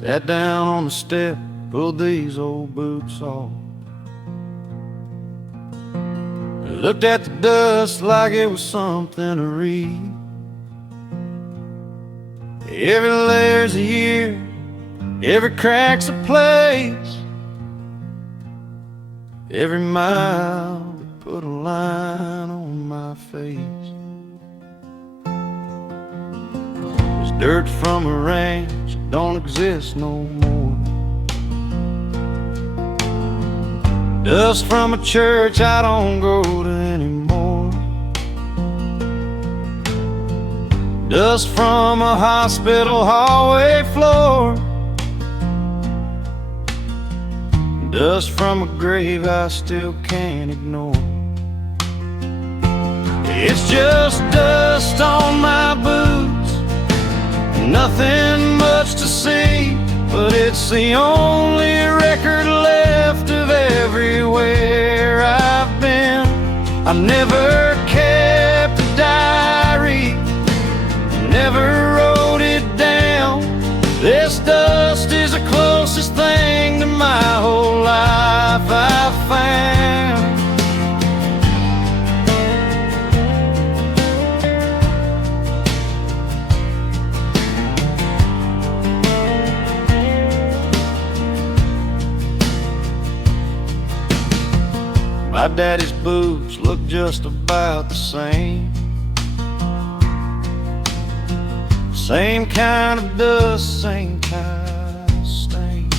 Sat down on the step, pulled these old boots off. Looked at the dust like it was something to read. Every layer's a year, every crack's a place. Every mile that put a line on my face was dirt from a ranch that don't exist no more. Dust from a church I don't go to anymore. Dust from a hospital hallway floor. Dust from a grave I still can't ignore. It's just dust on my boots, nothing much to see, but it's the only record left of everywhere I've been. I never kept a diary, never wrote it down. This dust is the closest thing to my whole life I've found. My daddy's boots look just about the same. Same kind of dust, same kind of stains.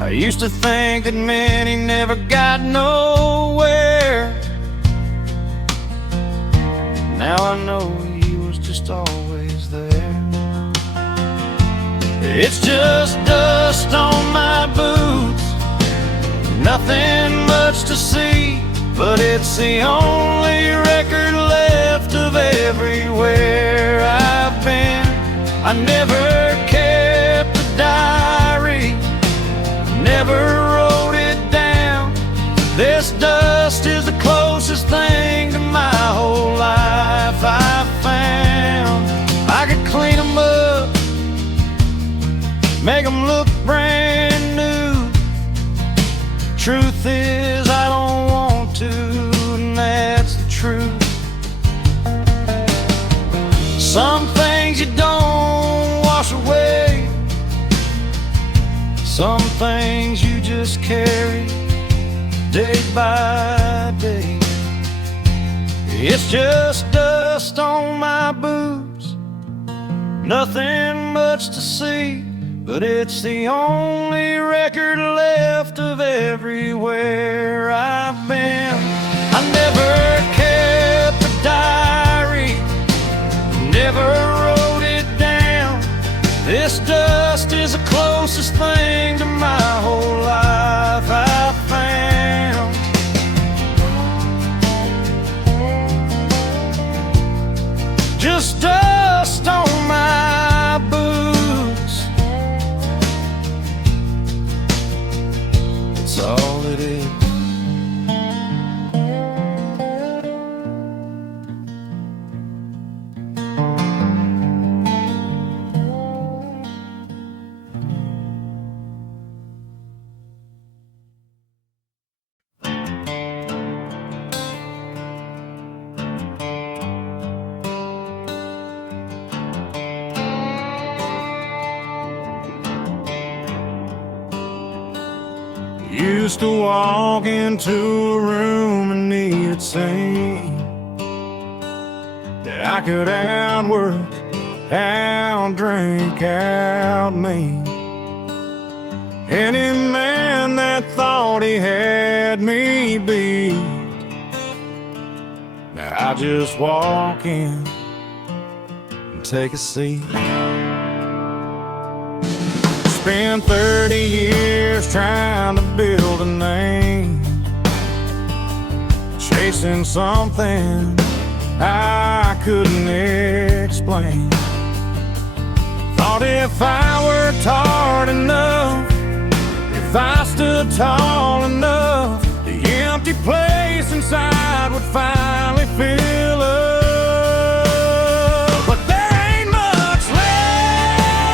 I used to think that men, he never got nowhere. Now I know he was just always there. It's just dust on my boots, nothing much to see, but it's the only record left of everywhere I've been. I never kept a diary, never wrote it down. This dust is the closest thing to my whole life I've found. I could clean them up, make them look brand new. Truth is I don't want to, and that's the truth. Some things you don't wash away, some things you just carry day by day. It's just dust on my boots, nothing much to see, but it's the only record left of everywhere I've been. I never kept a diary, never wrote it down. This dust is the closest thing to my whole life I've found. Just dust on my boots, that's all it is. Used to walk into a room and need it seen, that I could outwork, outdrink, outmean any man that thought he had me beat. Now I just walk in and take a seat. Spent 30 years trying to build a name, chasing something I couldn't explain. Thought if I worked hard enough, if I stood tall enough, the empty place inside would finally fill up. But there ain't much left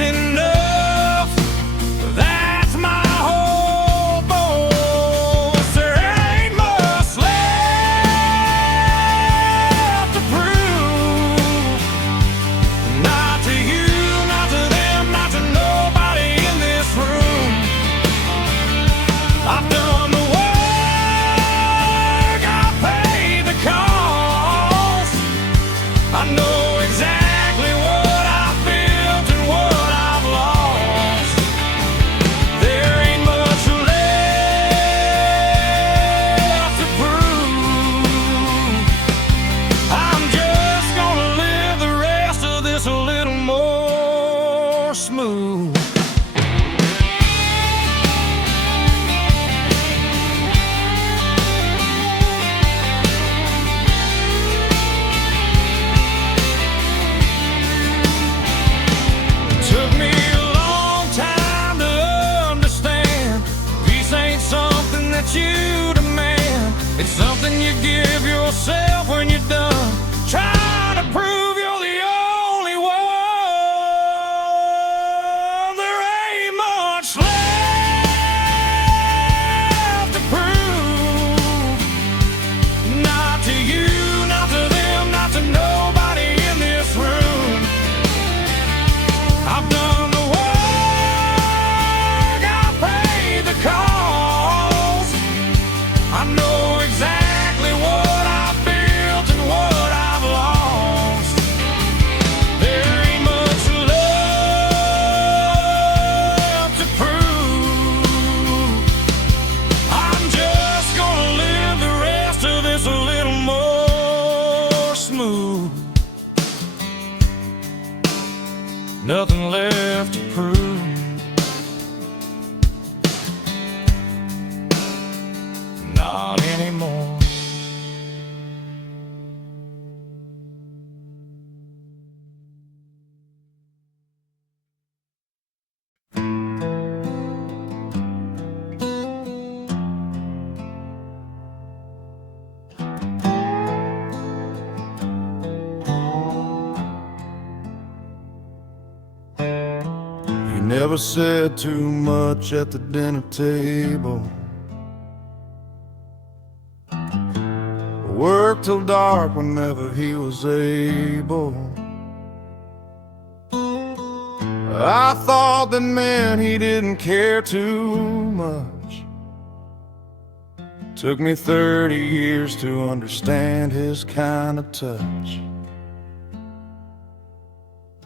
enough. That's my whole boast. There ain't much left to prove. Not to you, not to them, not to nobody in this room. I've done the work, I've paid the cost. I know exactly what I've built and what I've lost. There ain't much left to prove. I'm just gonna live the rest of this a little more smooth. Took me a long time to understand. Peace ain't something that you demand. It's something you give yourself when you're done trying to prove you're the only one. There ain't much left to prove. Not to you, not to them, not to nobody in this room. I've done the work, I've paid the cost. I know exactly what I've built and what I've lost. There ain't much left to prove. I'm just gonna live the rest of this a little more smooth. Nothing left to prove. Not anymore. He never said too much at the dinner table. Worked till dark whenever he was able. I thought that meant he didn't care too much. Took me 30 years to understand his kind of touch.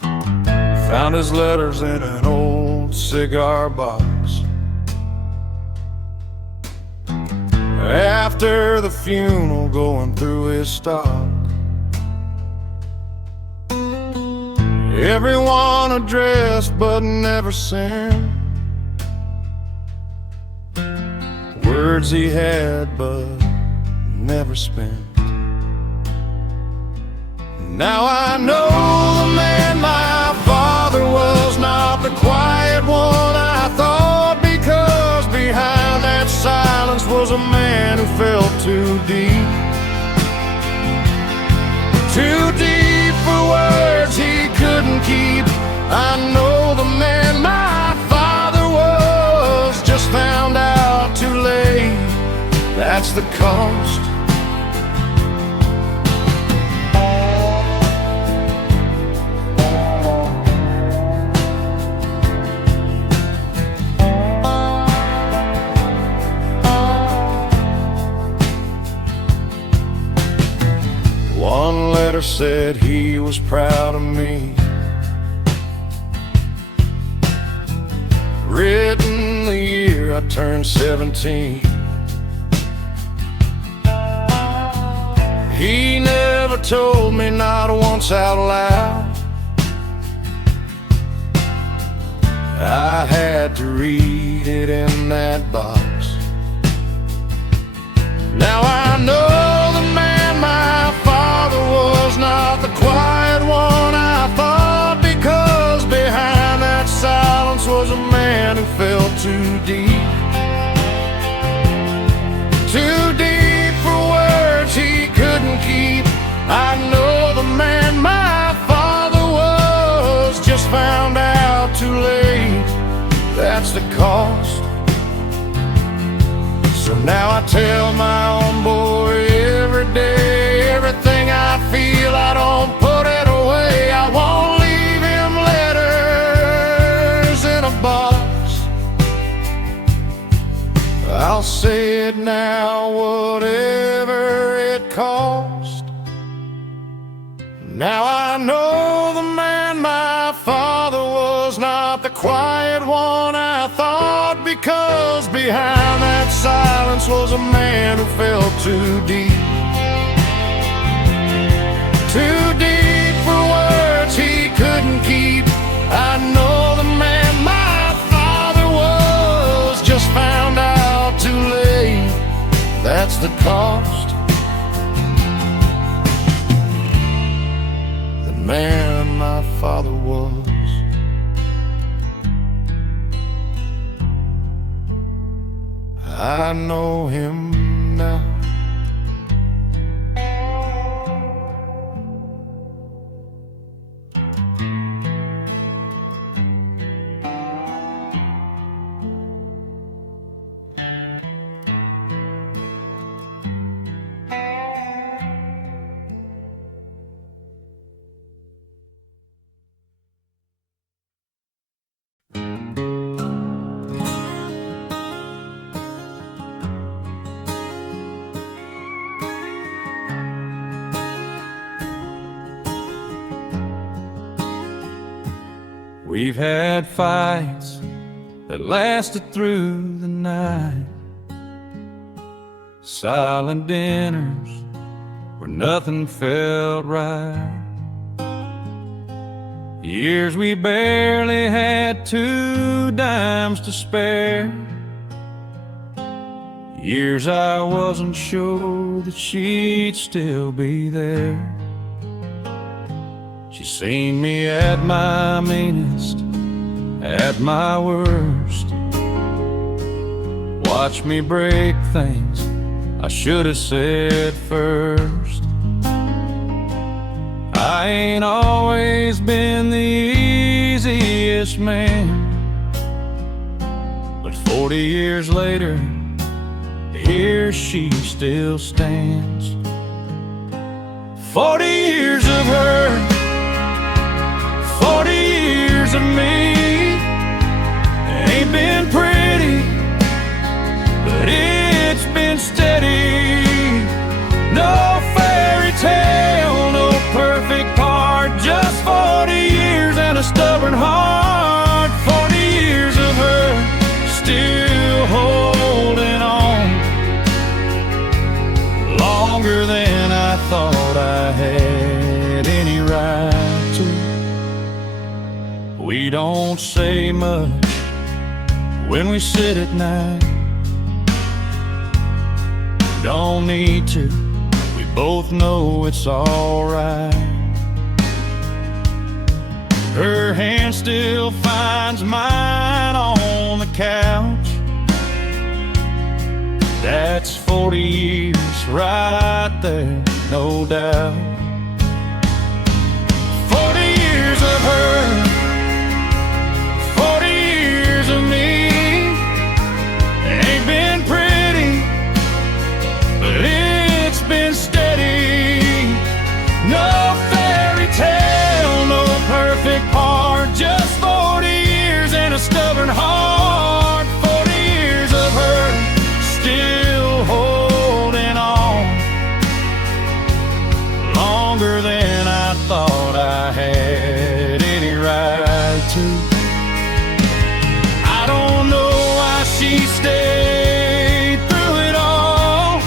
Found his letters in an old cigar box. After the funeral, going through his stock. Everyone addressed but never sent. Words he had but never spent. Now I know the man my father was not the quiet one I thought, because behind that silence was a man who felt too deep. Too deep for words he couldn't keep. I know the man my father was, just found out too late. That's the cost. One letter said he was proud of me, written the year I turned 17. He never told me, not once out loud. I had to read it in that box. Now I know the man my father was not the quiet one I thought, because behind that silence was a man who felt too deep. Too deep for words he couldn't keep. I know the man my father was, just found out too too late, that's the cost. So now I tell my own boy every day, everything I feel, I don't put it away. I won't leave him letters in a box. I'll say it now, whatever it costs. Now I know the man my father was not the quiet one I thought, because behind that silence was a man who felt too deep. Too deep for words he couldn't keep. I know the man my father was, just found out too late, that's the cost. The man my father was. I know him now. We've had fights that lasted through the night, silent dinners where nothing felt right, years we barely had 2 dimes to spare, years I wasn't sure that she'd still be there. She's seen me at my meanest, at my worst, watch me break things I should have said first. I ain't always been the easiest man, but 40 years later, here she still stands. 40 years of her, 40 years of me. Ain't been pretty, but it's been steady. No fairy tale, no perfect part, just 40 years and a stubborn heart. 40 years of her still holding on, longer than I thought I had any right to. We don't say much when we sit at night, don't need to, we both know it's alright. Her hand still finds mine on the couch. That's 40 years right there, no doubt. 40 years of her, 40 years of me. Ain't been pretty, but it's been steady. No fairy tale, no perfect part, just 40 years and a stubborn heart. 40 years of her still holding on, longer than I thought I had any right to. I don't know why she stayed through it all,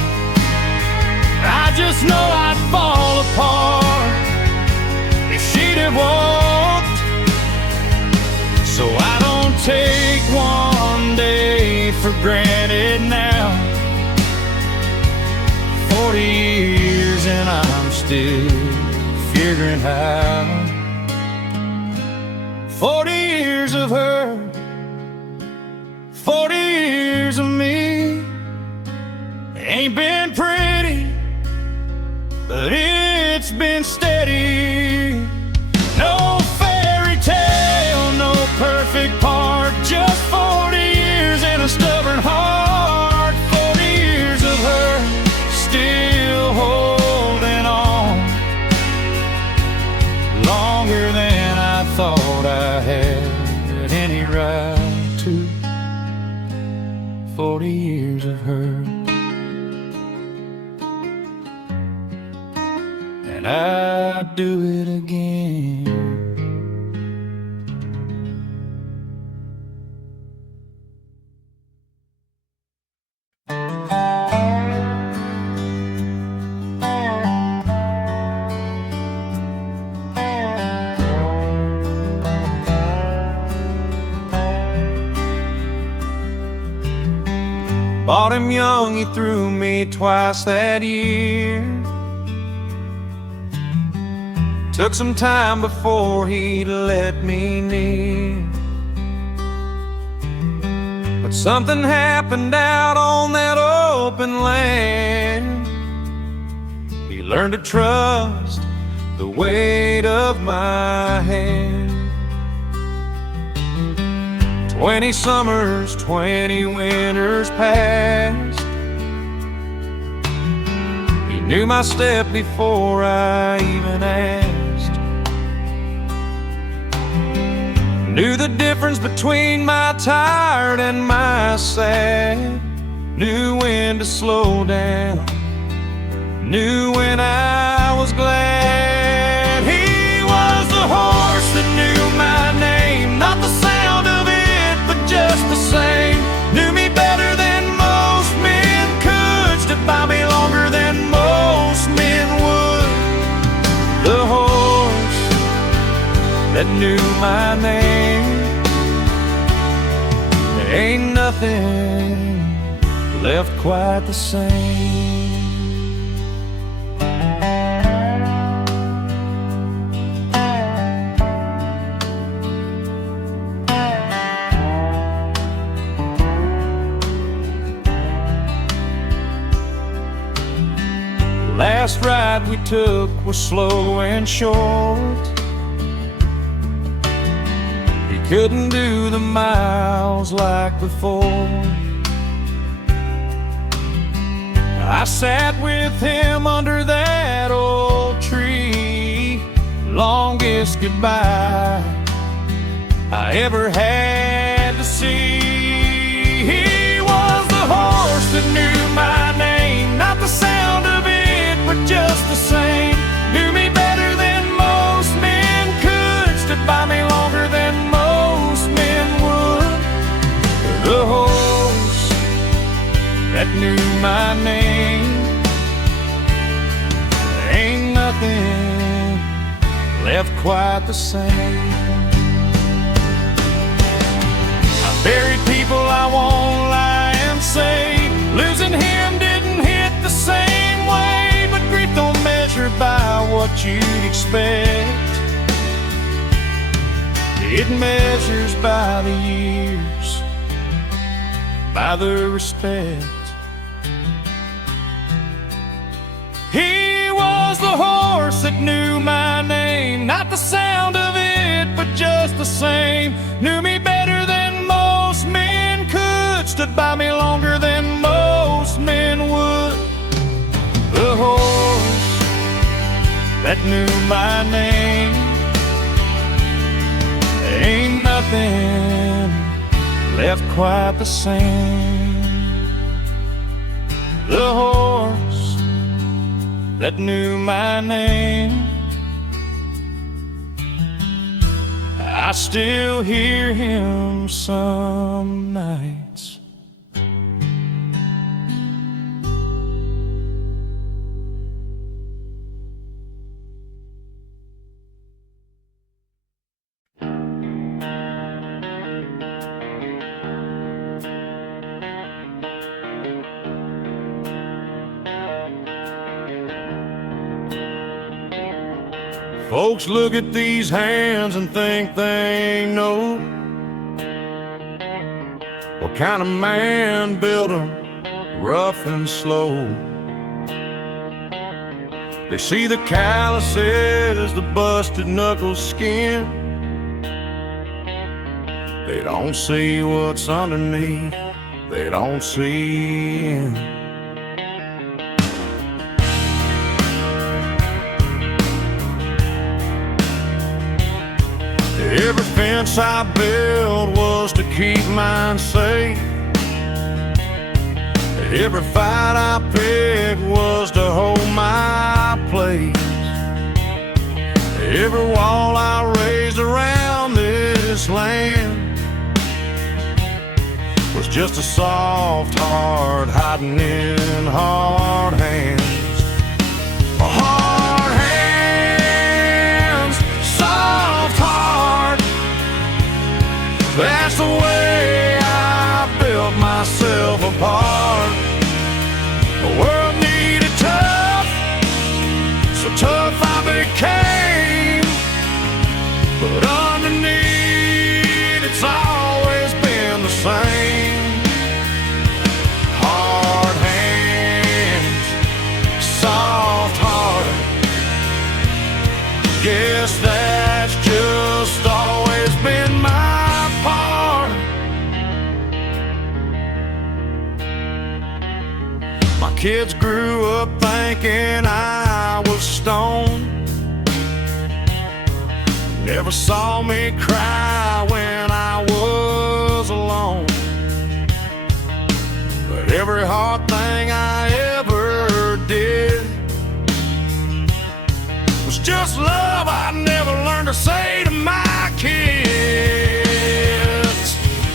I just know I'd fall apart if she'd have walked. So I don't take one day for granted now. 40 years and I'm still figuring how. 40 years of her, 40 years of me. Ain't been pretty, but it's been steady. No fairy tale, no perfect 40 years of hurt, and I'd do it again. Bought him young, he threw me twice that year. Took some time before he'd let me near. But something happened out on that open land. He learned to trust the weight of my hand. 20 summers, 20 winters passed. He knew my step before I even asked. Knew the difference between my tired and my sad. Knew when to slow down, knew when I was glad. He was the horse that knew my name, not the sound of it, but just the same. Knew me better than most men could, stood by me longer than most men would. The horse that knew my name. There ain't nothing left quite the same. Last ride we took was slow and short. He couldn't do the miles like before. I sat with him under that old tree. Longest goodbye I ever had to see. He was the horse that knew my name, not the sound of it, but just the same. Knew me better than most men could, stood by me longer than most men would. The horse that knew my name. There ain't nothing left quite the same. I buried people, I won't lie and say losing him didn't hit the same way. But grief don't measure by what you'd expect. It measures by the years, by the respect. He was the horse that knew my name, not the sound of it, but just the same. Knew me better than most men could, stood by me longer than most men would. The horse that knew my name. There ain't nothing left quite the same. The horse that knew my name. I still hear him some nights. Folks look at these hands and think they know what kind of man built them, rough and slow. They see the calluses, the busted knuckle skin. They don't see what's underneath, they don't see him. Every fence I built was to keep mine safe. Every fight I picked was to hold my place. Every wall I raised around this land was just a soft heart hiding in hard hands. Hard hands, soft heart. That's the way I built myself apart. The world needed tough, so tough I became. But underneath, it's always been the same. Hard hands, soft heart. Guess that's just always been my part. My kids grew up thinking I was stoned. Never saw me cry when I was alone. But every hard thing I ever did was just love I never learned to say to my kids.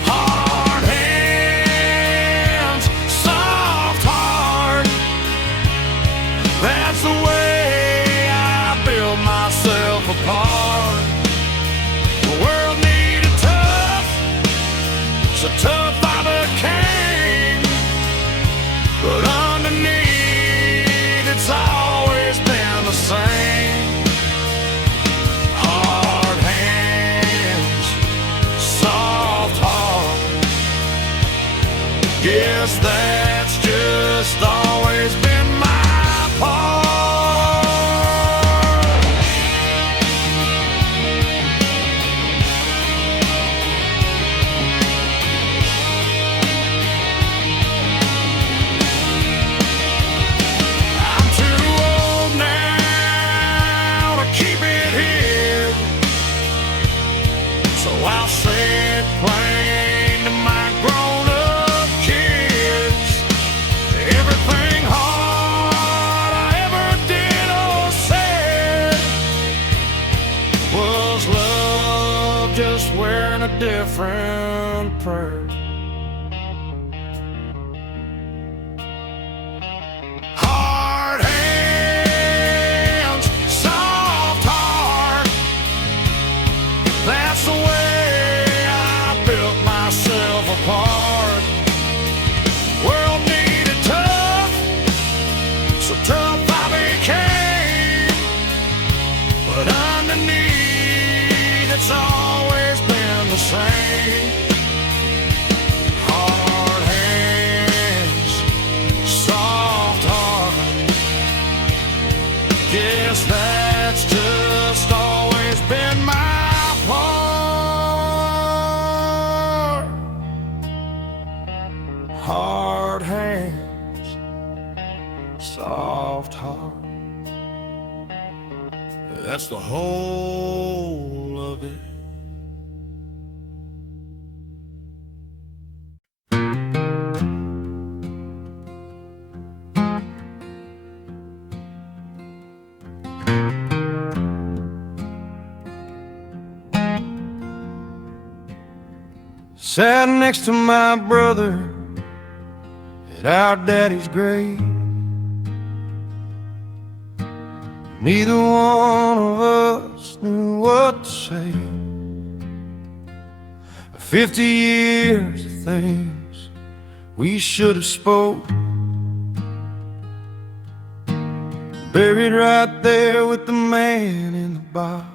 Hard hands, soft heart. That's the way I built myself apart. The world needed tough, so tough I became. But underneath, it's always been the same. Hard hands, soft heart. Guess that's just always been my part. I'm too old now to keep it here, so I'll say it plain to my grown-up kids. Everything hard I ever did or said was love just wearing a different prayer. Hard hands, soft heart. That's the way I built myself apart. World needed tough, so tough I became. But underneath, it's always been the same. Hard hands, soft heart. Guess that's just always been my part. Hard hands, soft heart. That's the whole of it. Sat next to my brother at our daddy's grave. Neither one of us knew what to say. 50 years of things we should have spoke, buried right there with the man in the box.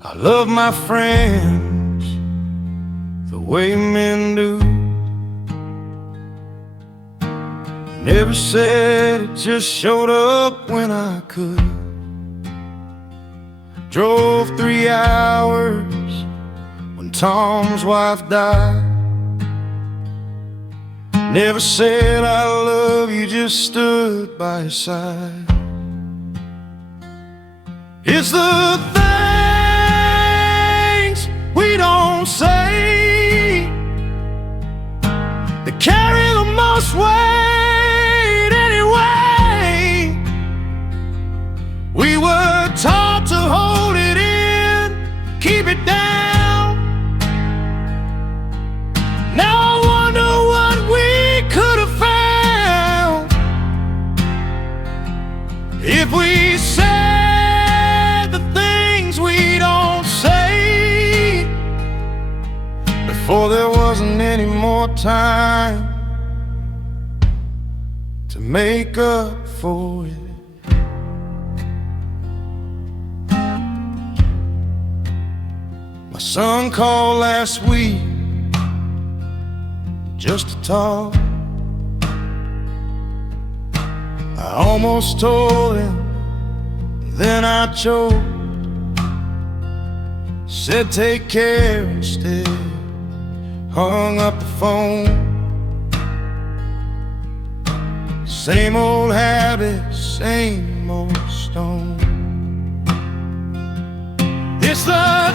I love my friends the way men do. Never said it, just showed up when I could. Drove 3 hours when Tom's wife died. Never said I love you, just stood by his side. It's the things we don't say that carry the most weight anyway. We were taught to hold it in, keep it down. Now I wonder what we could have found if we said the things we don't say before there wasn't any more time to make up for it. My son called last week just to talk. I almost told him, then I choked. Said take care instead, hung up the phone. Same old habits, same old stone. It's the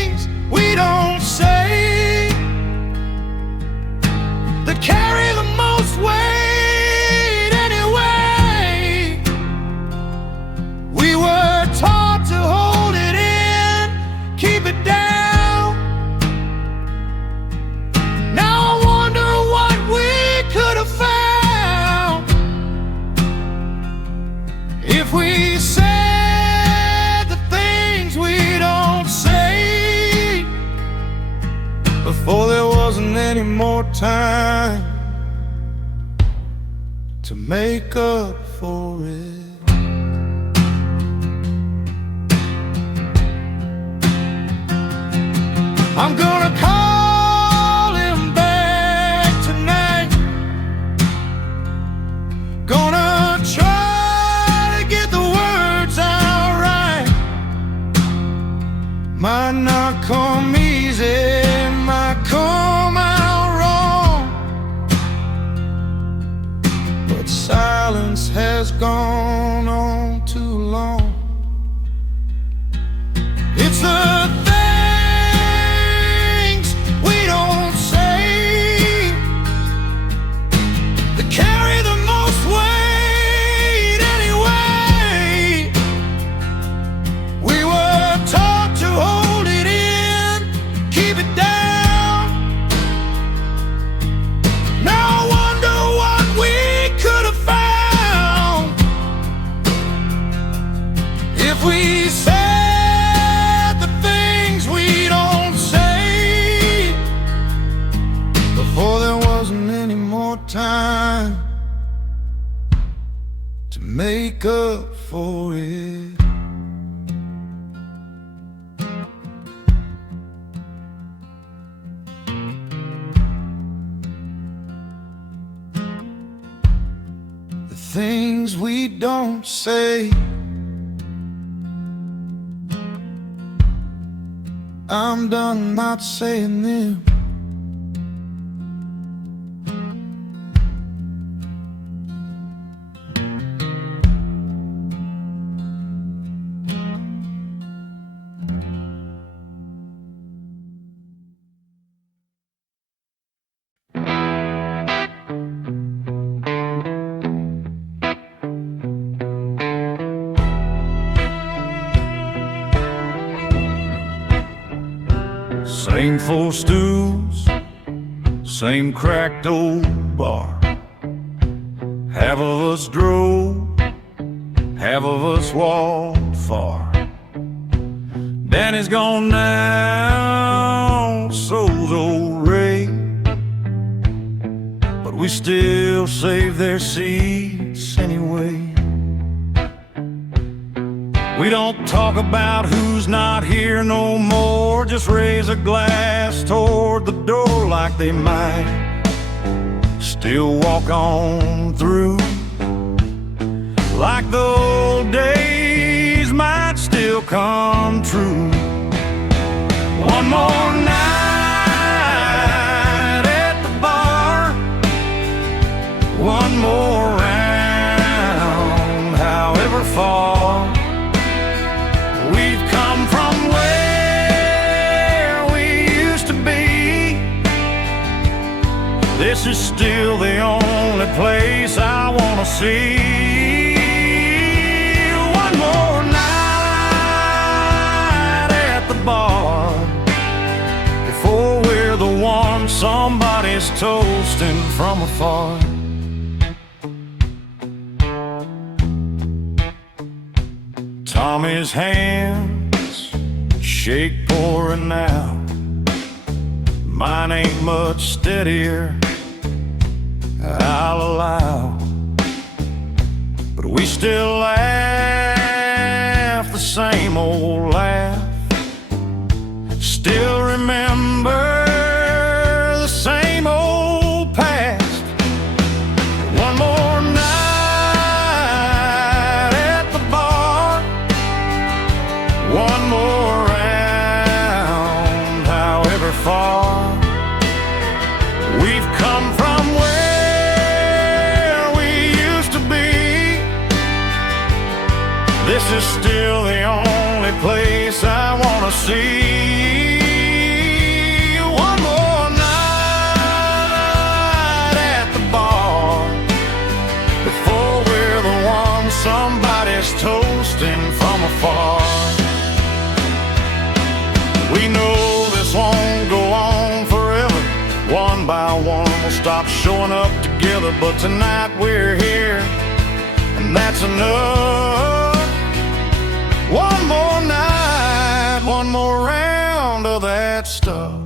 things we don't say that carry the most weight anyway. We were taught to hold it in, keep it down. Now I wonder what we could have found if we said the things we don't say before there wasn't any more time to make up for it. I'm gonna call him back tonight. Gonna try to get the words out right. Might not come easy, might come out wrong, but silence has gone on too long. It's the things we don't say that carry the most weight anyway. We were taught to hold it in, keep it down. Now I wonder what we could have found if we said the things we don't say before there wasn't any more time to make up for it. The things we don't say, I'm done not saying them. Same full stews, same cracked old bar. Half of us drove, half of us walked far. Danny's gone now, so's old Ray, but we still save their seats anyway. We don't talk about who's not here no more, just raise a glass toward the door like they might still walk on through, like the old days might still come true. One more night at the bar, one more round, however far. see. One more night at the bar before we're the one somebody's toasting from afar. Tommy's hands shake pouring now. Mine ain't much steadier, I'll allow. But we still laugh the same old laugh. Still remember the same old past. One more night at the bar, one more round, however far. We've come from where we used to be. This is still the only place I wanna see. One more night at the bar before we're the one somebody's toasting from afar. We know this won't go on forever. One by one we'll stop showing up together, but tonight we're here, and that's enough. One more night, one more round of that stuff.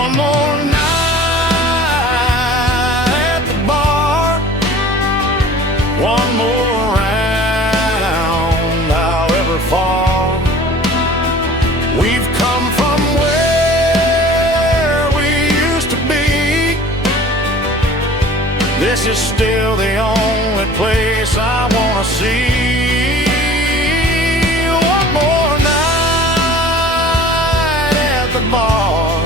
One more night at the bar, one more round, however far. We've come from where we used to be. This is still the only place I wanna see. One more night at the bar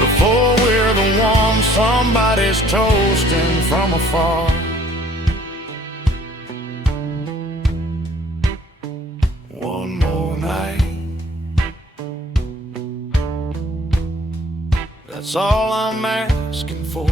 before we're the one somebody's toasting from afar. One more night, that's all I'm asking for.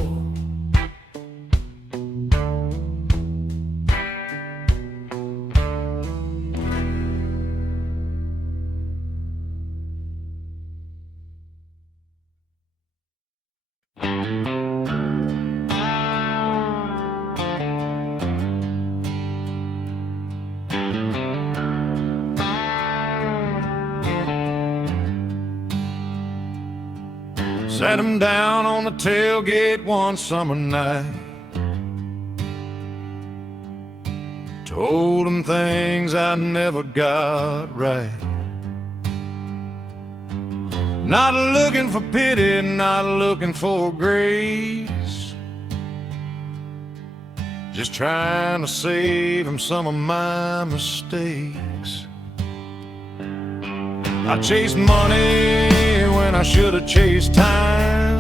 Sat him down on the tailgate one summer night. Told him things I never got right. Not looking for pity, not looking for grace. Just trying to save him some of my mistakes. I chased money when I should have chased time.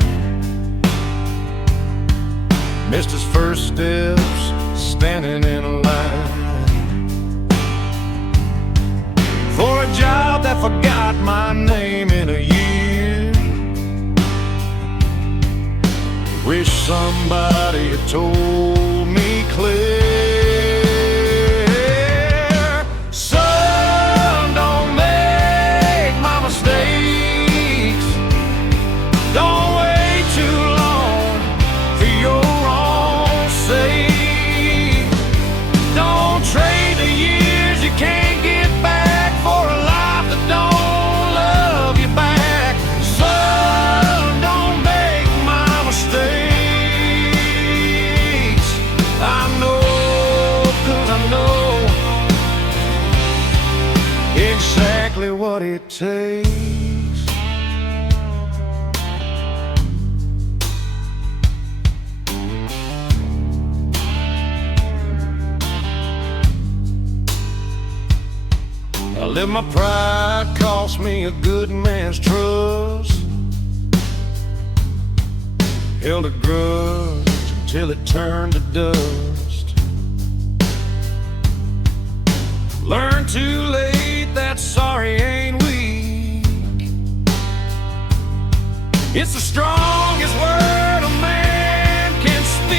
Missed his first steps standing in a line for a job that forgot my name in a year. Wish somebody had told me clear. Son, don't make my mistakes. Don't wait too long for your own sake. Don't trade the years you can't get back for a life that don't love you back. Son, don't make my mistakes. I know, 'cause I know exactly what it takes. I let my pride cost me a good man's trust. Held a grudge until it turned to dust. Learned too late that sorry ain't weak. It's the strongest last word a man can speak.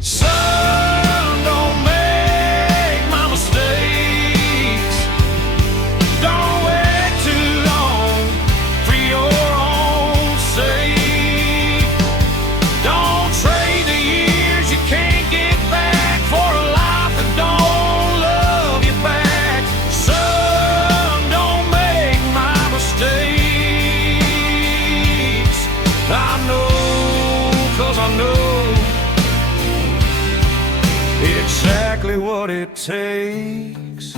Son, don't make my mistakes. Don't wait too long for your own sake. Don't trade the years you can't get back for a life that don't love you back. Son, don't make my mistakes. I know, 'cause I know exactly what it takes.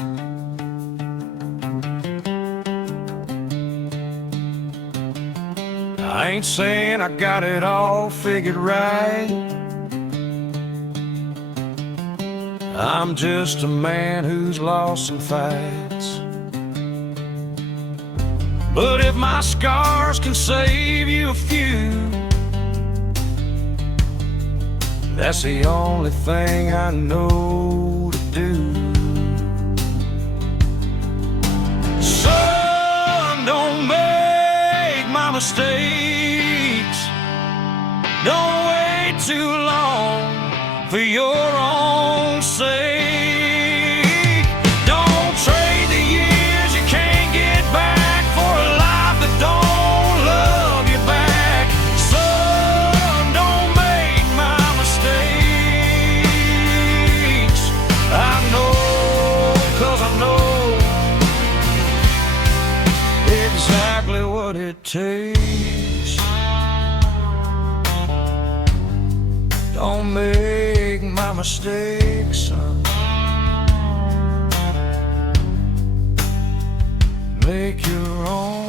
I ain't saying I got it all figured right. I'm just a man who's lost some fights. But if my scars can save you a few, that's the only thing I know to do. Son, don't make my mistakes. Don't wait too long for your own sake. Don't trade the years you can't get back for a life that don't love you back. Son, don't make my mistakes. I know, 'cause I know exactly what it takes. Don't make my mistakes, son. Make your own.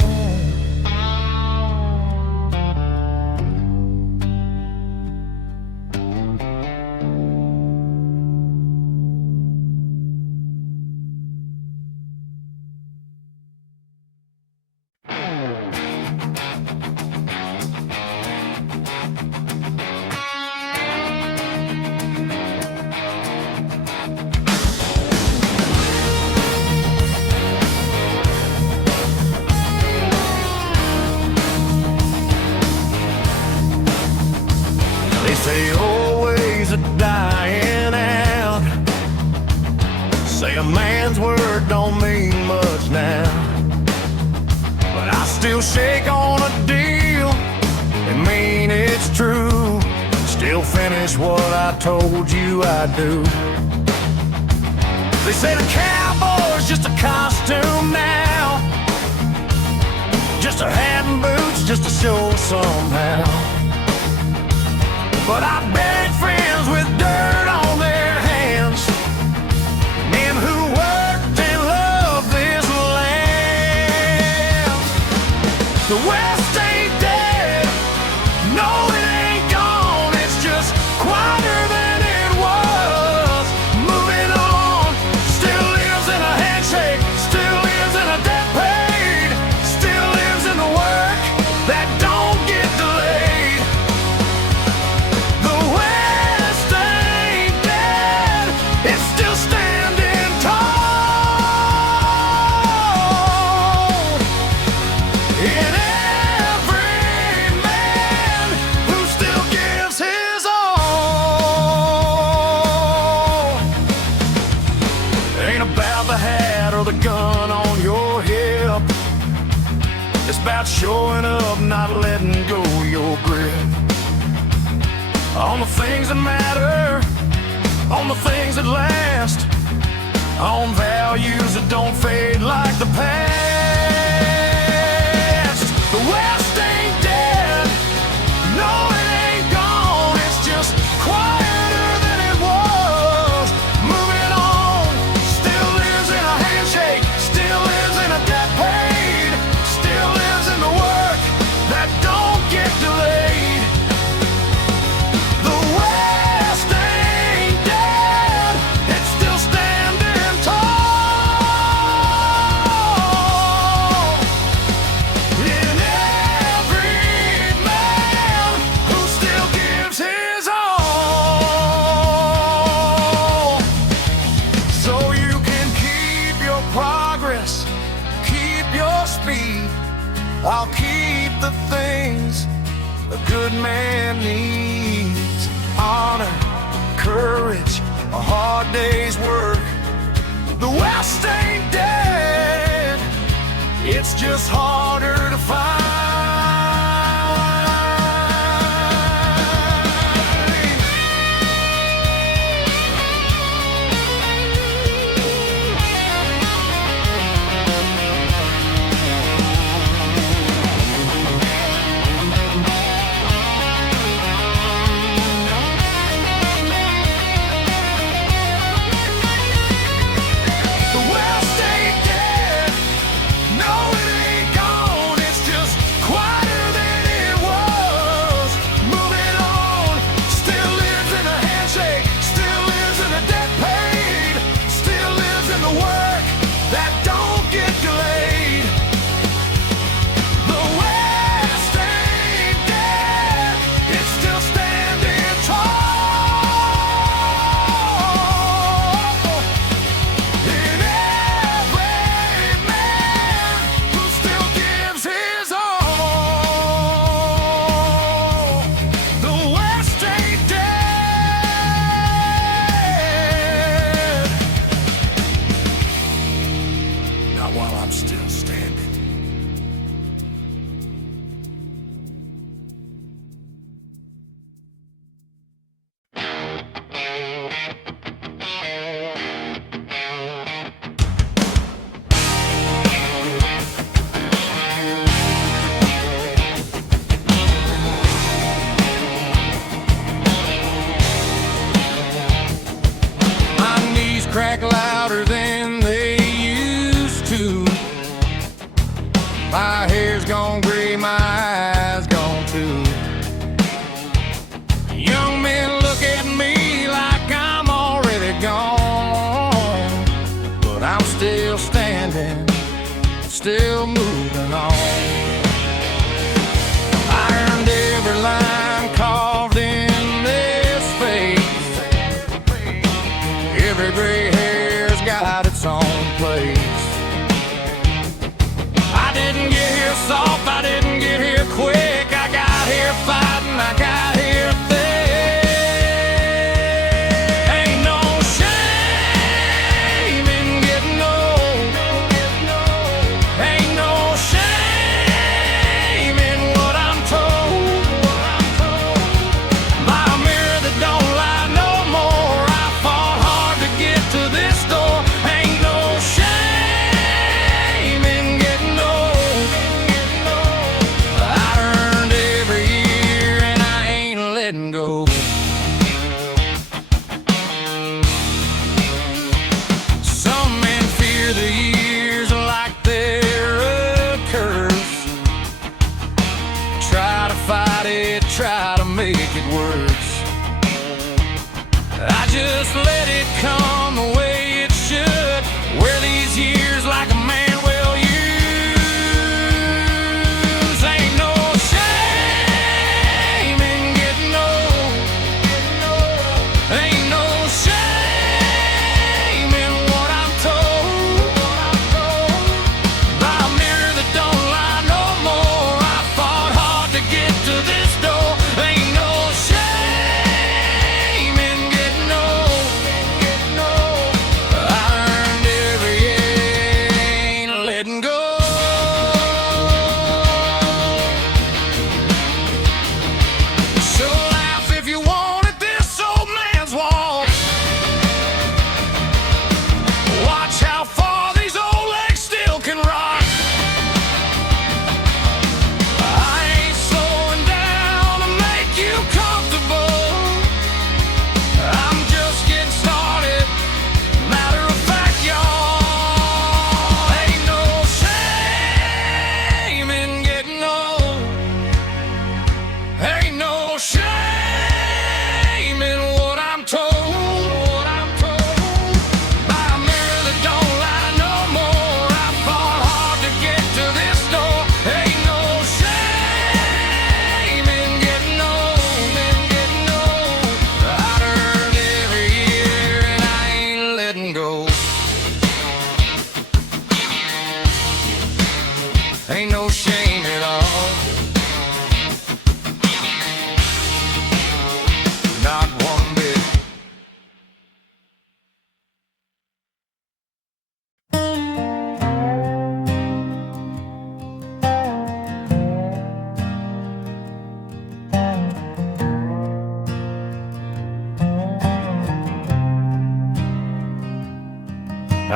They say always a dying out. Say a man's word don't mean much now, but I still shake on a deal and mean it's true. Still finish what I told you I'd do. They say the cowboy's just a costume now, just a hat and boots, just to show somehow. But I buried friends with dirt on their hands, men who worked and loved this land. The West ain't dead, no it ain't gone, it's just quieter than it was. Moving on, still lives in a handshake, still lives in a debt paid, still lives in the work that don't get delayed. The West ain't dead, it's still standing tall. In every man who still gives his all. Ain't about the hat or the gun on your hip. It's about showing up, not letting go your grip. On the things that matter, on the things that last, on values that don't fade like the past. The West ain't dead, no it ain't gone, it's just quieter than it was. Moving on, still lives in a handshake, still lives in a debt paid, still lives in the work that don't get delayed. The West ain't dead, it's still standing tall. In every man who still gives his all. So you can keep your progress, keep your speed, I'll keep the things a good man needs: honor, courage, a hard day's work. The West ain't dead, it's just harder to find. The West ain't dead, no it ain't gone, it's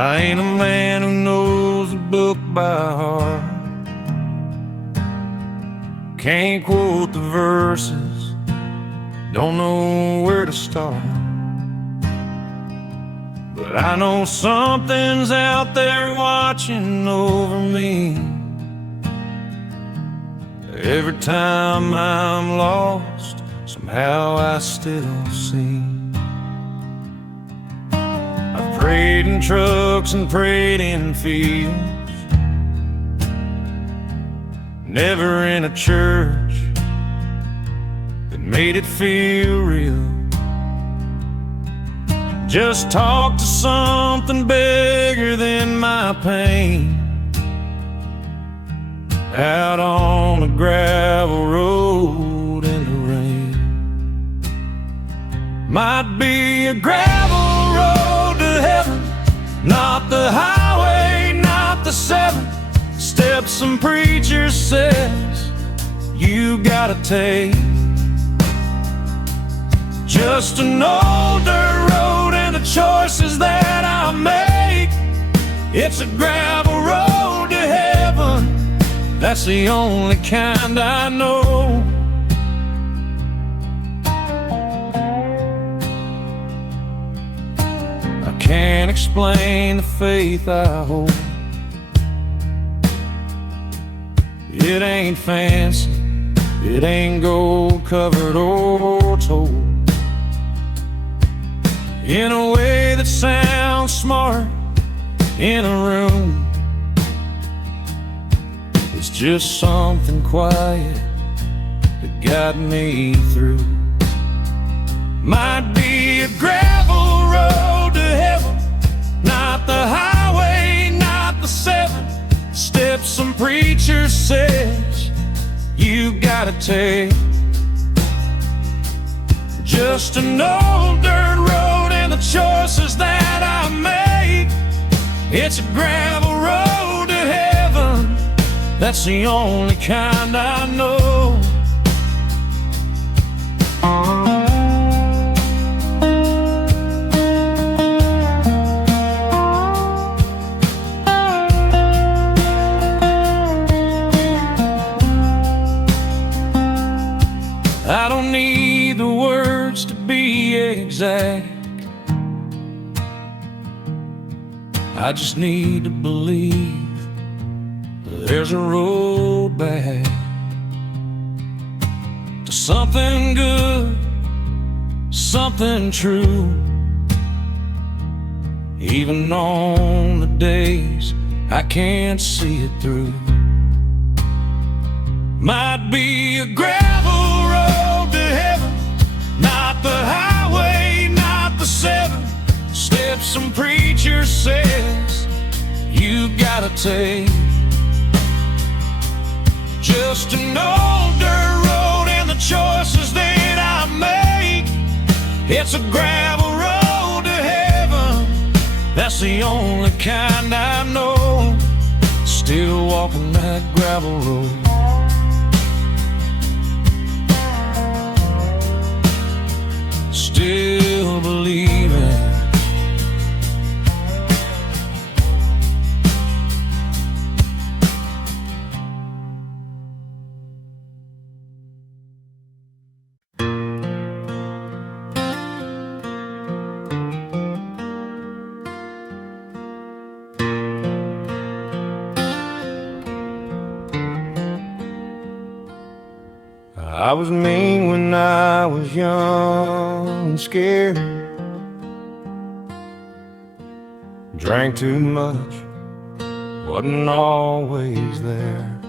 I ain't a man who knows the book by heart. Can't quote the verses, don't know where to start. But I know something's out there watching over me. Every time I'm lost, somehow I still see. I've prayed in trucks and prayed in fields, never in a church that made it feel real. Just talk to something bigger than my pain, out on a gravel road in the rain. Might be a gravel road to heaven, not the highway, not the 7 steps some preacher says you gotta take. Just an old dirt road and the choices that I make. It's a gravel road to heaven, that's the only kind I know. I can't explain the faith I hold. It ain't fancy, it ain't gold covered or told. In a way that sounds smart in a room, it's just something quiet that got me through. Might be a gravel road to heaven, not the highway, not the 7 steps some preacher says you gotta take. Just an old dirt road and the choices that I make. It's a gravel road to heaven, that's the only kind I know. I don't need the words to be exact, I just need to believe there's a road back to something good, something true. Even on the days I can't see it through. Might be a gravel road to heaven, not the highway, not the 7 steps some preacher says you gotta take. Just an old dirt road and the choices that I make. It's a gravel road to heaven, that's the only kind I know. Still walking that gravel road, still believing. I was mean when I was young and scared, drank too much, wasn't always there,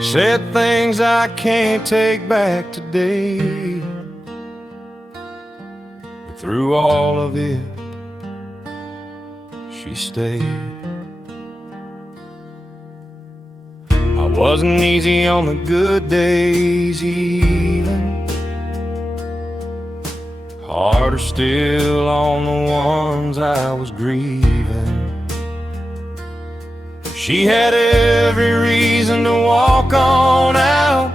said things I can't take back today. But through all of it, she stayed. I wasn't easy on the good days even, harder still on the ones I was grieving. She had every reason to walk on out,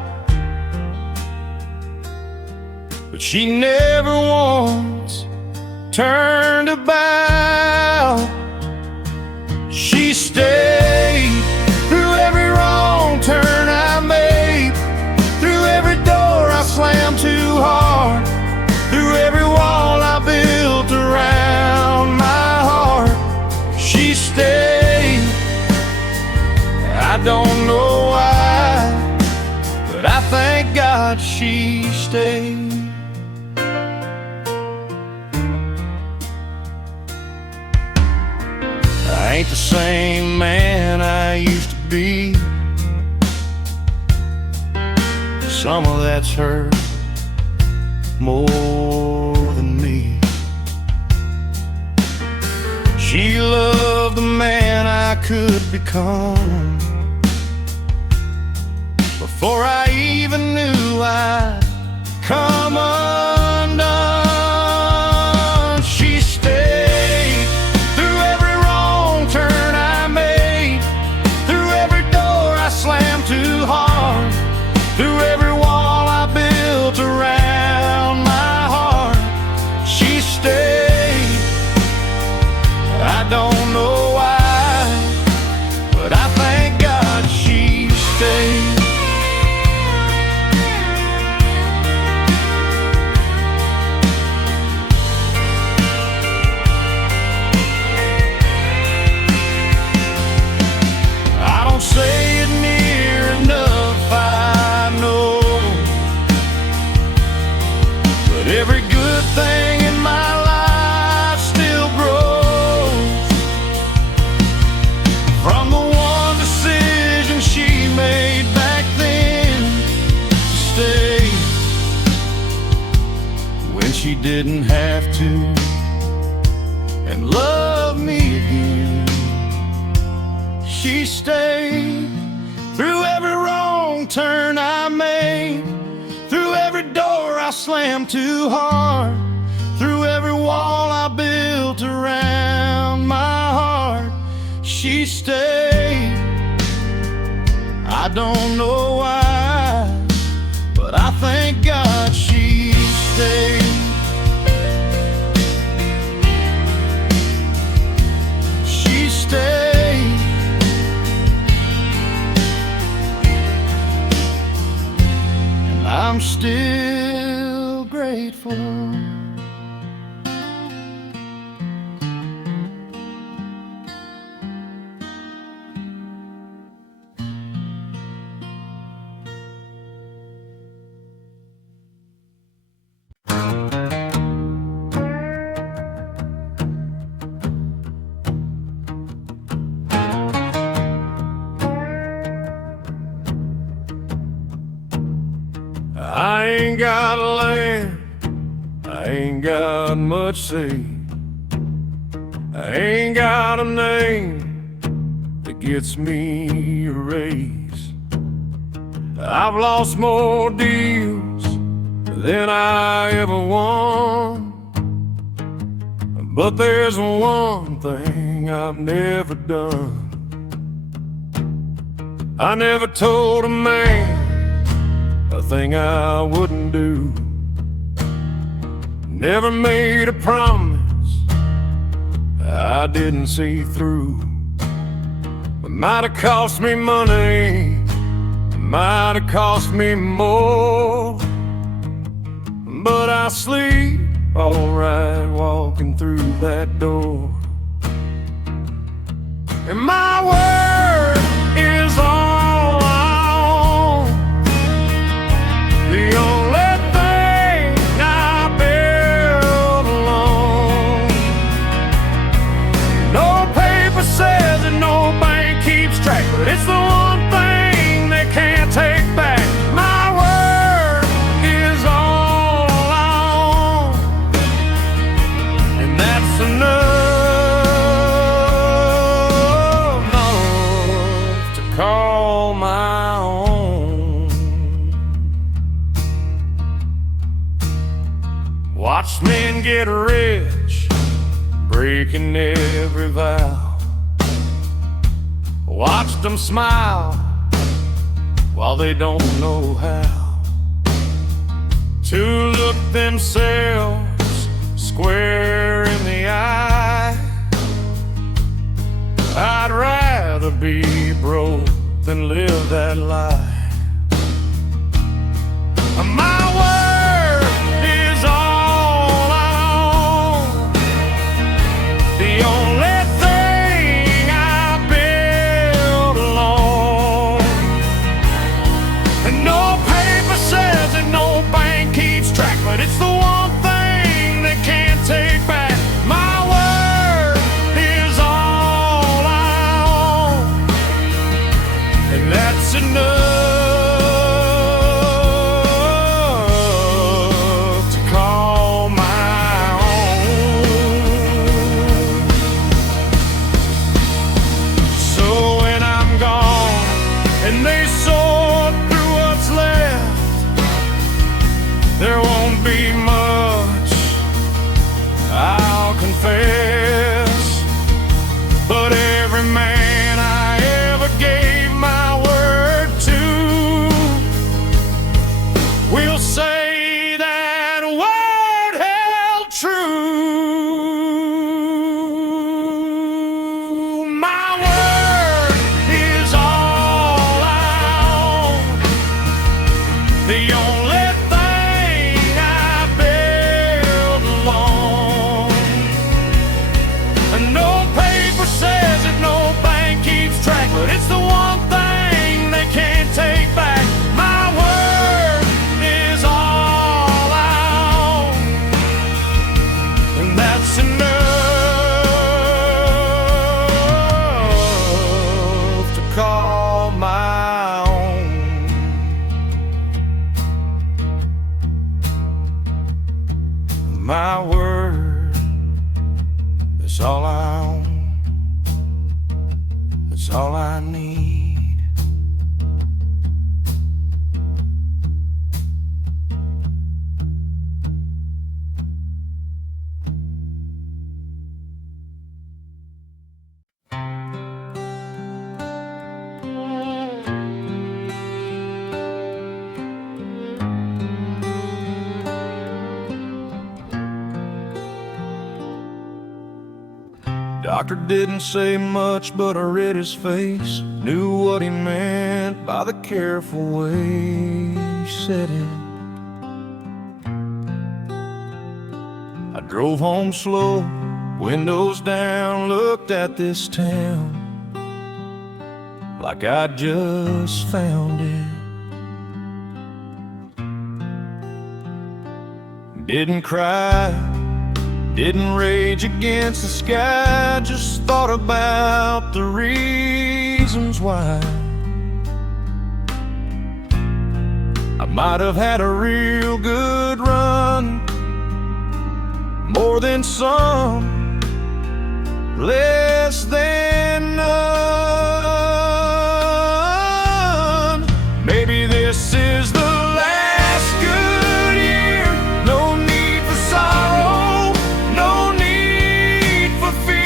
but she never once turned about. She stayed through every wrong turn I made, through every door I slammed too hard, through every wall I built around my heart. She stayed. I don't know why, but I thank God she stayed. I ain't the same man I used to be. Some of that's her more than me. She loved the man I could become before I even knew I'd come undone. She stayed through every wrong turn I made, through every door I slammed too hard, through every wall I built around my heart. She stayed. I don't know why, but I thank God she stayed. Say it near enough, I know, but every good thing in my life still grows from the one decision she made back then to stay when she didn't have to, and love me again. She stayed through every wrong turn I made, through every door I slammed too hard, through every wall I built around my heart. She stayed. I don't know why, but I thank God she stayed. She stayed. I'm still grateful. I ain't got land, I ain't got much say, I ain't got a name that gets me a raise. I've lost more deals than I ever won, but there's one thing I've never done. I never told a man a thing I wouldn't do. Never made a promise I didn't see through. It might have cost me money, it might have cost me more, but I sleep alright walking through that door. And my word is all I own, the only thing I build alone. No paper says it, no bank keeps track, but it's the one thing they can't take back. My word is all I own, and that's enough to call my own. Watched men get rich, breaking every vow. Watched them smile while they don't know how to look themselves square in the eye. I'd rather be broke than live that life. My word is all I own, the only thing I build alone. And no paper says it, no bank keeps track, but it's the one thing they can't take back. My word is all I own, and that's enough. And they sort through what's left, there won't be much, I'll confess. But every man I ever gave my word to will say that word held true. My word is all the only thing I build alone. And no paper says it, no bank keeps track, but it's the one thing they can't take back. My word is all I own, and that's enough to call my own. My word is all I own, it's all I need. Doctor didn't say much, but I read his face, knew what he meant by the careful way he said it. I drove home slow, windows down, looked at this town like I'd just found it. Didn't cry, didn't rage against the sky, just thought about the reasons why I might have had a real good run, more than some, less than none. Maybe this is the last good year. No need for sorrow, no need for fear.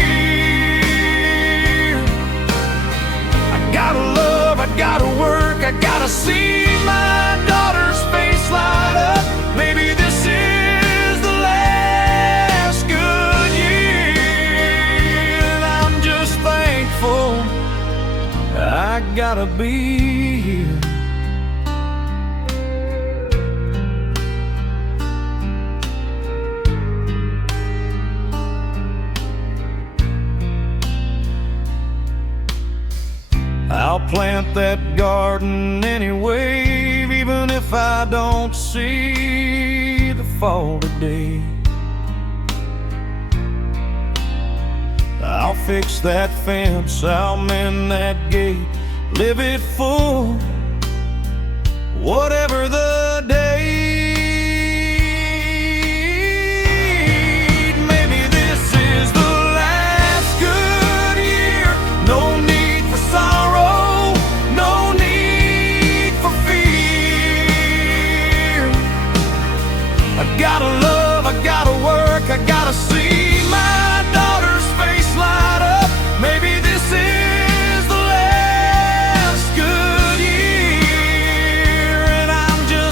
I gotta love, I gotta work, I gotta see my daughter's face light up. Maybe this is the last good year, and I'm just thankful I gotta be here. I'll plant that garden anyway, even if I don't see the fall today. I'll fix that fence, I'll mend that gate, live it full, whatever the day. Maybe this is the last good year. No need for sorrow, no need for fear. I gotta love, I gotta work, I gotta see my daughter's face light up. Maybe this is the last good year, and I'm just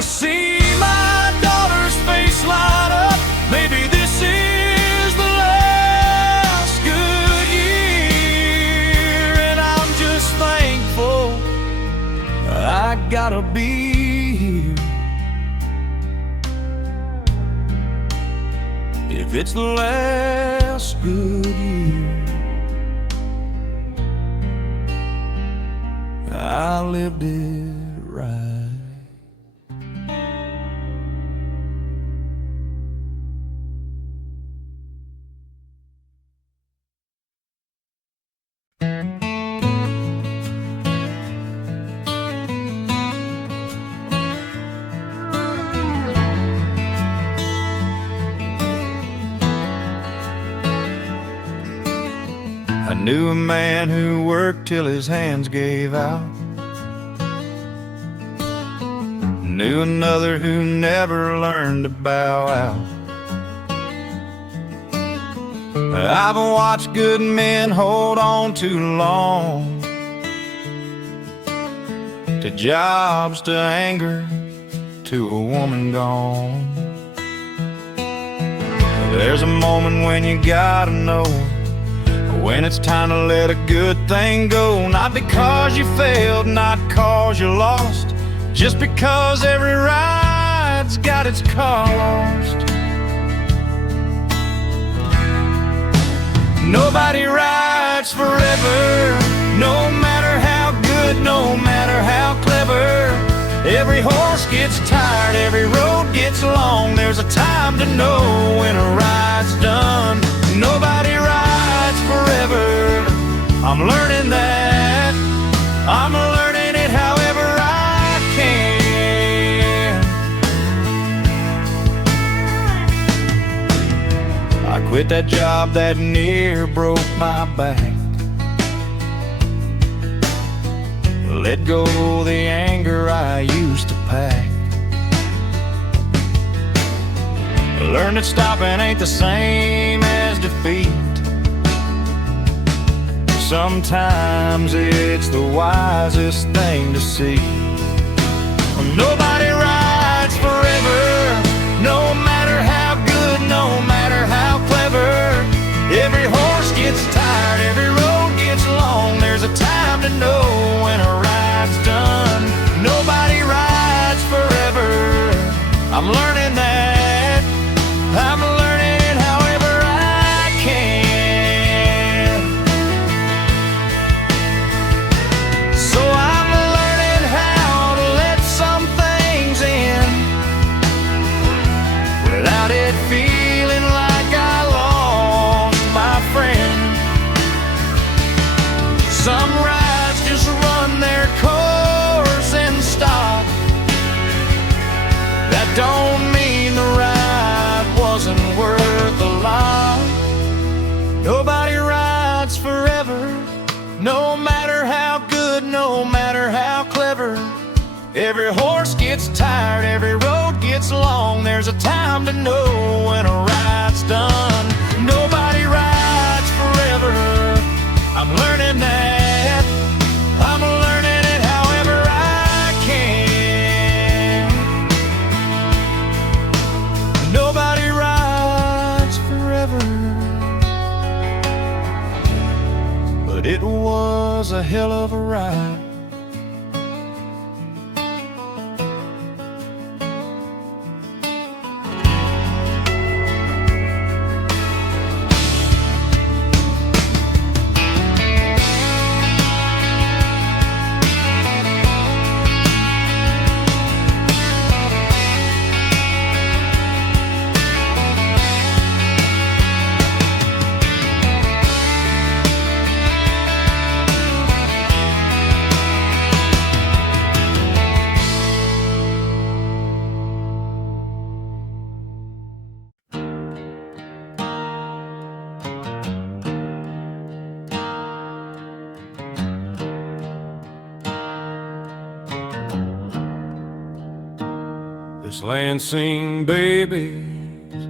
wanna see my daughter's face light up. Maybe this is the last good year, and I'm just thankful I gotta be here. If it's the last good year I lived it right. I knew a man who worked till his hands gave out. Knew another who never learned to bow out. I've watched good men hold on too long to jobs, to anger, to a woman gone. There's a moment when you gotta know when it's time to let a good thing go. Not because you failed, not cause you lost, just because every ride's got its cost. Nobody rides forever, no matter how good, no matter how clever. Every horse gets tired, every road gets long. There's a time to know when a ride's done. Nobody rides forever, I'm learning that. I'm learning it however I can. I quit that job that near broke my back. Let go of the anger I used to pack. Learned that stopping ain't the same as defeat. Sometimes it's the wisest thing to see. Nobody rides forever, no matter how good, no matter how clever. Every horse gets tired, every road gets long. There's a time to know when a ride's done. Nobody rides forever, I'm learning that. I'm learning it however I can. So I'm learning how to let some things in without it feeling like I lost my friend. Some rides just run their course and stop. That don't mean the ride wasn't worth a lot. Nobody rides forever, no matter how good, no matter how clever. Every horse gets tired, every road gets long. There's a time to know when a ride's done. Nobody rides forever, I'm learning that. I'm learning it however I can. Nobody rides forever, but it was a hell of a ride. This Lansing baby's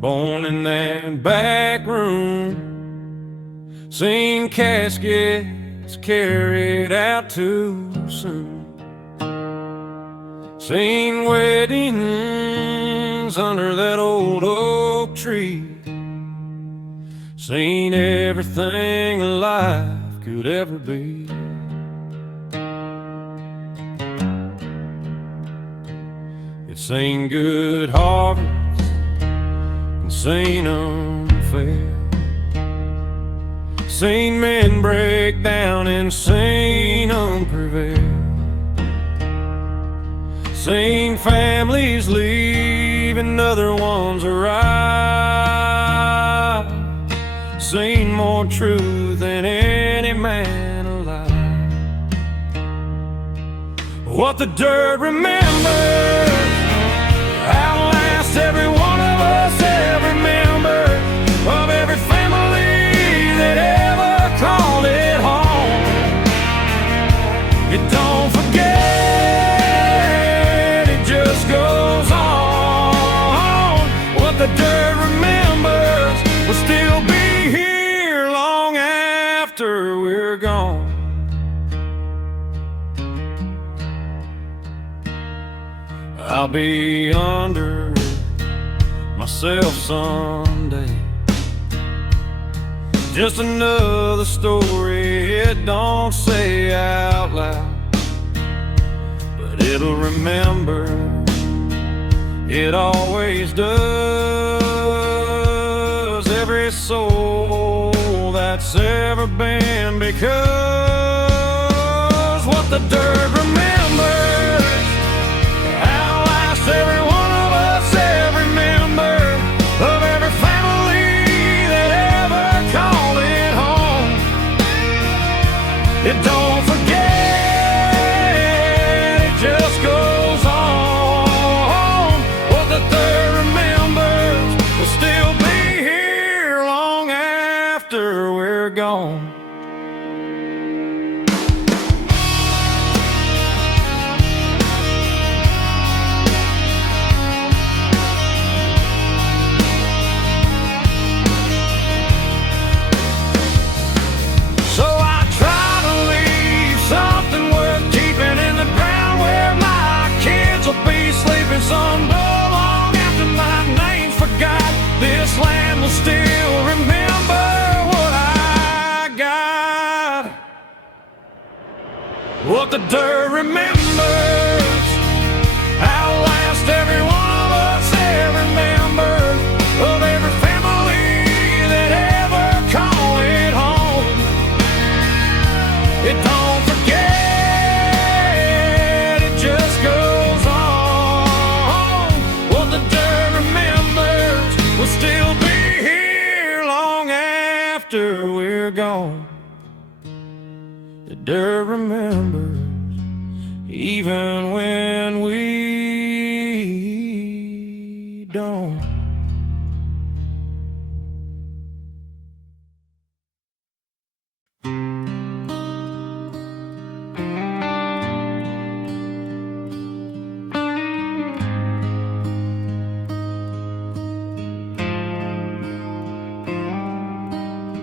born in that back room. Seen caskets carried out too soon. Seen weddings under that old oak tree, seen everything life could ever be. It's seen good harvests and seen unfair, seen men break down and seen them prevail, seen families leave and other ones arrive, seen more truth than any man alive. What the dirt remembers outlast every one of us, every member of every family that ever called it home. It don't forget, it just goes on. What the dirt remembers will still be here long after we're gone. I'll be under myself someday, just another story it don't say out loud, but it'll remember, it always does, every soul that's ever been, because what the dirt remembers outlasts every one of us, every member of every family that ever called it home. It don't forget, it just goes on. What the dirt remembers will still be here long after we're gone. Some long after my name's forgot, this land will still remember what I got. What the dirt remembers outlast every one of us, every member of every family that ever called it home. It don't forget, it just goes on. We'll still be here long after we're gone. The dirt remembers even when we don't.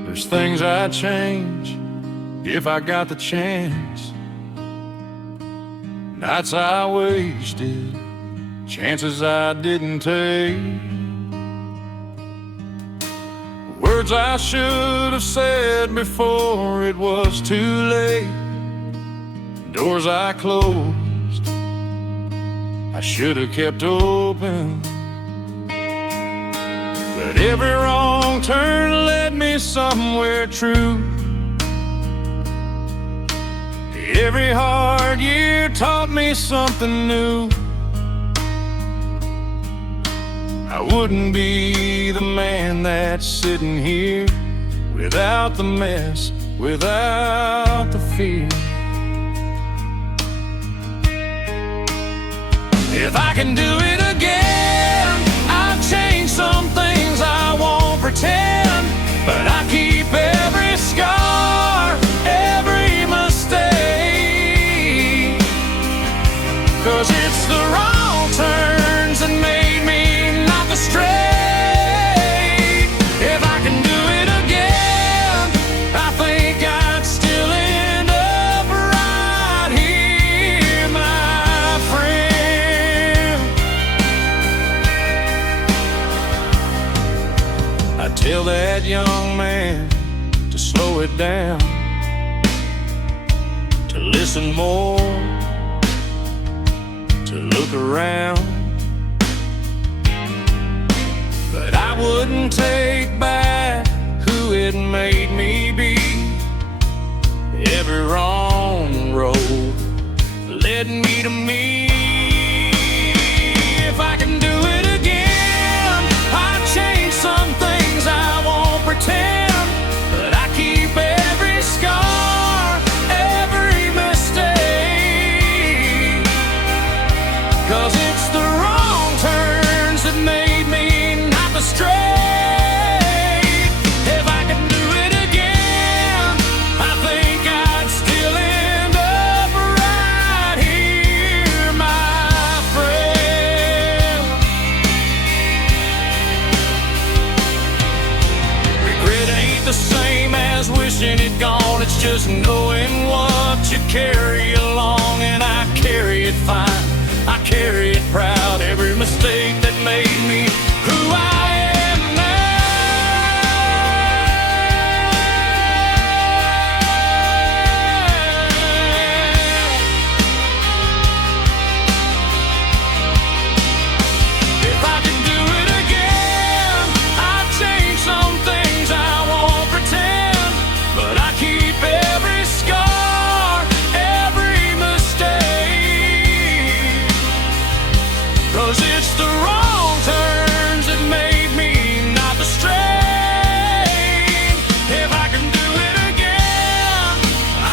There's things I'd change if I got the chance. Nights I wasted, chances I didn't take, words I should have said before it was too late, doors I closed I should have kept open. But every wrong turn led me somewhere true. Every hard year taught me something new. I wouldn't be the man that's sitting here without the mess, without the fear. If I can do it again, I'll change some things I won't pretend, but I keep every scar, every mistake, 'cause it's the wrong turns that made me not the straight. If I can do it again, I think I'd still end up right here, my friend. young man to slow it down, to listen more, to look around. But I wouldn't take back who it made me be. Every wrong road led me to me. If I can do it again, I'd change some things, I won't pretend. But I keep every scar, every mistake, 'cause it's the wrong turns that made me not the straight. If I could do it again, I think I'd still end up right here, my friend. Regret ain't the same as wishing it gone. It's just knowing what you carry along, and I carry it fine, I carry it proud. Every mistake that made me who I am now. If I could do it again, I'd change some things, I won't pretend. But I keep every scar, every mistake, 'cause it's the wrong turns that made me not the straight. If I can do it again,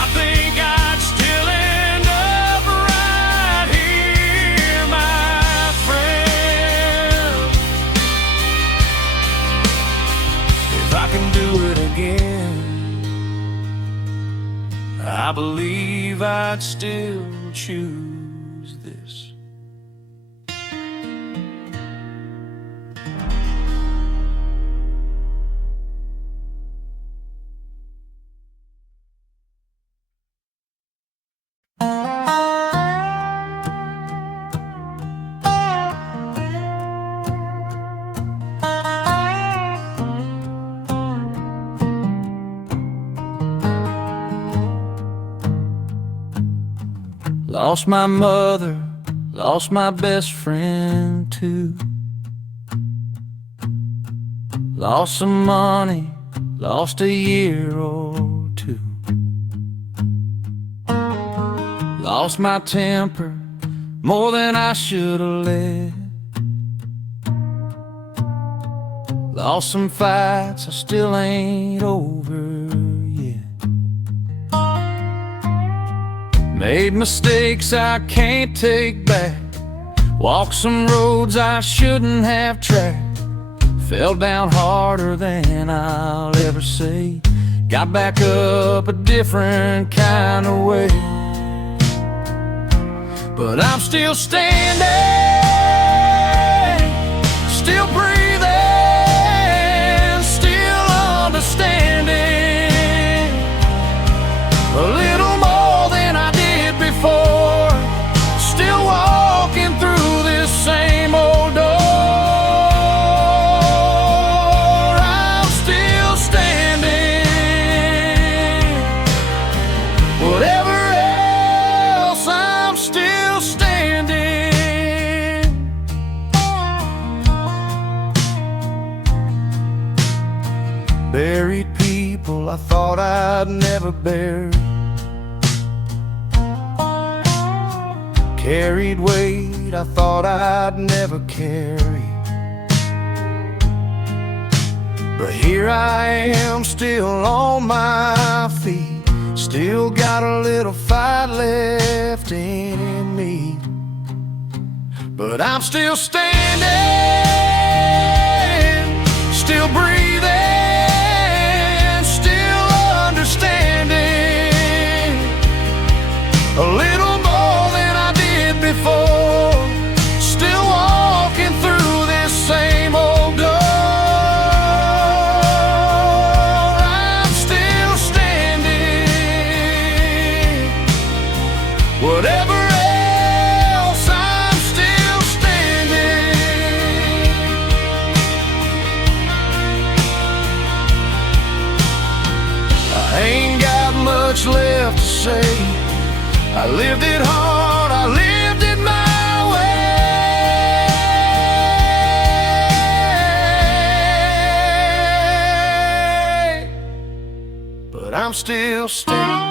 I think I'd still end up right here, my friend. If I can do it again, I believe I'd still choose this. Lost my mother, lost my best friend too. Lost some money, lost a year or two. Lost my temper more than I should have let. Lost some fights I still ain't over yet. Made mistakes I can't take back. Walked some roads I shouldn't have tracked. Fell down harder than I'll ever say. Got back up a different kind of way. But I'm still standing, still breathing, still understanding a little more than I did before. Still walking through this same old door. I'm still standing. Whatever else, I'm still standing. Buried people I thought I'd never bury. Carried weight I thought I'd never carry. But here I am, still on my feet. Still got a little fight left in me. But I'm still standing, still breathing, still understanding a little more than I did before. Still walking through this same old door. I'm still standing. Whatever else, I'm still standing. have to say. I lived it hard, I lived it my way. But I'm still standing.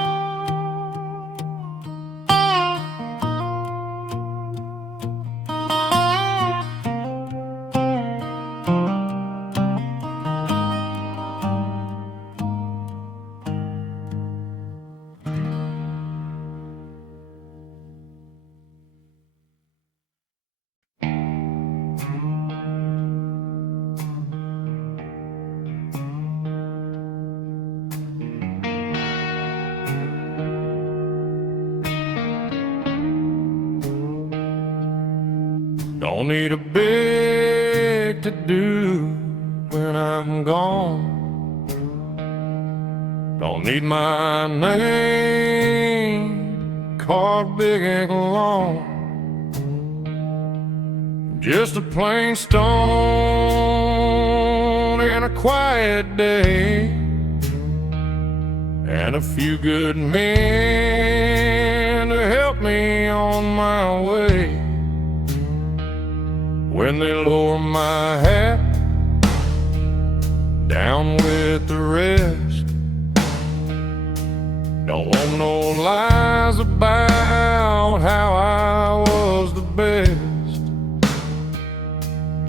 Don't need a big to-do when I'm gone. Don't need my name carved big and long. Just a plain stone and a quiet day, and a few good men to help me on my way. When they lower my hat, down with the rest. Don't want no lies about how I was the best.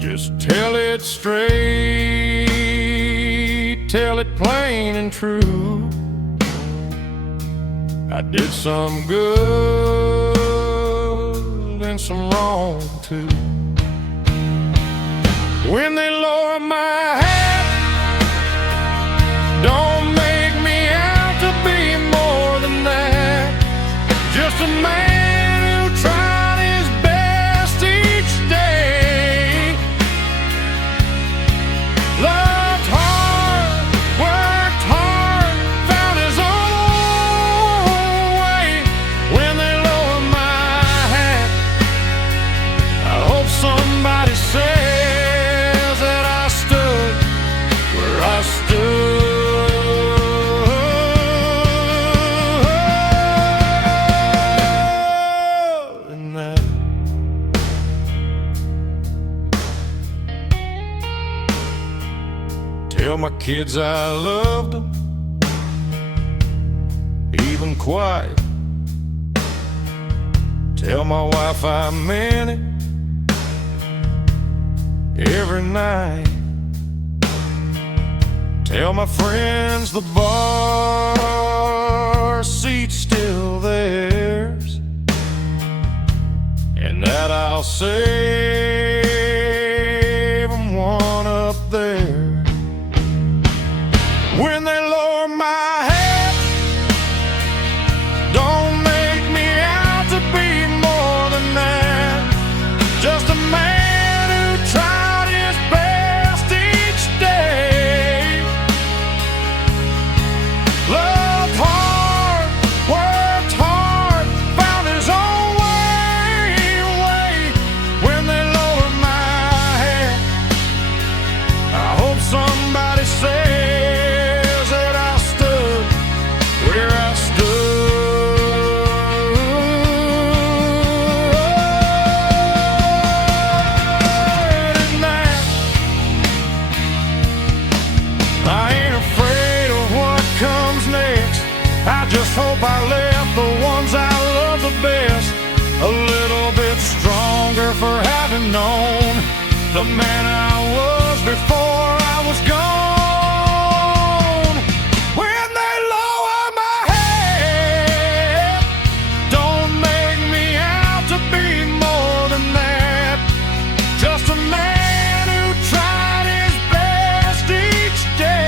Just tell it straight, tell it plain and true. I did some good and some wrong too. When they lower my hat, don't make me out to be more than that. Just a man who tried his best each day. Loved hard, worked hard, found his own way. When they lower my hat, I hope somebody says tell my kids I loved them, even quiet. Tell my wife I meant it every night. Tell my friends the bar seat's still theirs, and that I'll save them one up there. When they lower my hat, don't make me out to be more than that. Just a man who tried his best each day. Loved hard, worked hard, found his own way. When they lower my hat, I hope somebody says hope I left the ones I love the best a little bit stronger for having known the man I was before I was gone. When they lower my head, don't make me out to be more than that. Just a man who tried his best each day.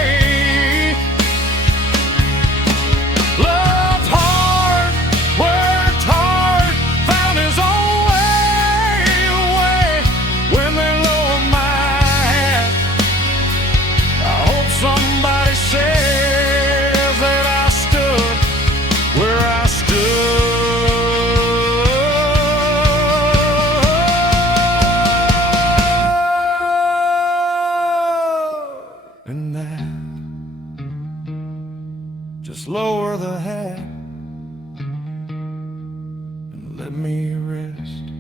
And that, just lower the hat. let me rest.